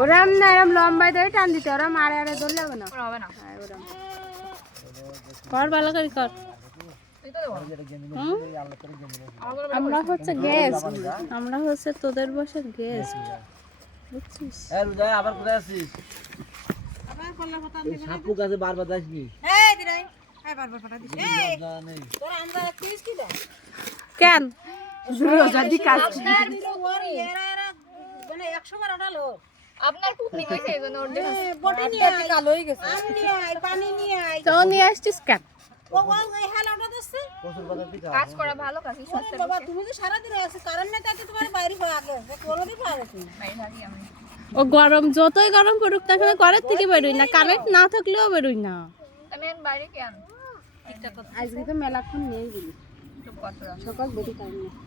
ওরম না এরম লম্বাই ধরে টান দিতে ওরম আড়ে আড়ে ধরলে হবে না ওরম কর ভালো করে কর আমরা হচ্ছে গ্যাস আমরা হচ্ছে তোদের বসে গ্যাস বুঝছিস আবার কোথায় আছিস সাপু গাছে বারবার যাসনি কেন আপনার পুতনি কইছে এজন্য ওর দেহ বটে নিয়ে আই কালো হয়ে গেছে আম নিয়ে আই পানি নিয়ে আই তো নিয়ে আসছিস কেন ও এই হালাটা দিচ্ছে কসুর পাতা পিঠা কাজ করা ভালো কাজ সস্তা বাবা তুমি তো সারা দিন আছে কারণ না তাতে তোমার বাইরে পাওয়া আগে কোন দিন পাওয়া গেছে ভাই থাকি আমি ও গরম যতই গরম পড়ুক না কেন ঘরের থেকে বেরোই না কারেন্ট না থাকলেও বেরোই না আমি এখন বাইরে কেন আজকে তো মেলাক্ষণ নিয়ে গেলি চুপ কর তোরা সকাল বেরিয়ে কারেন্ট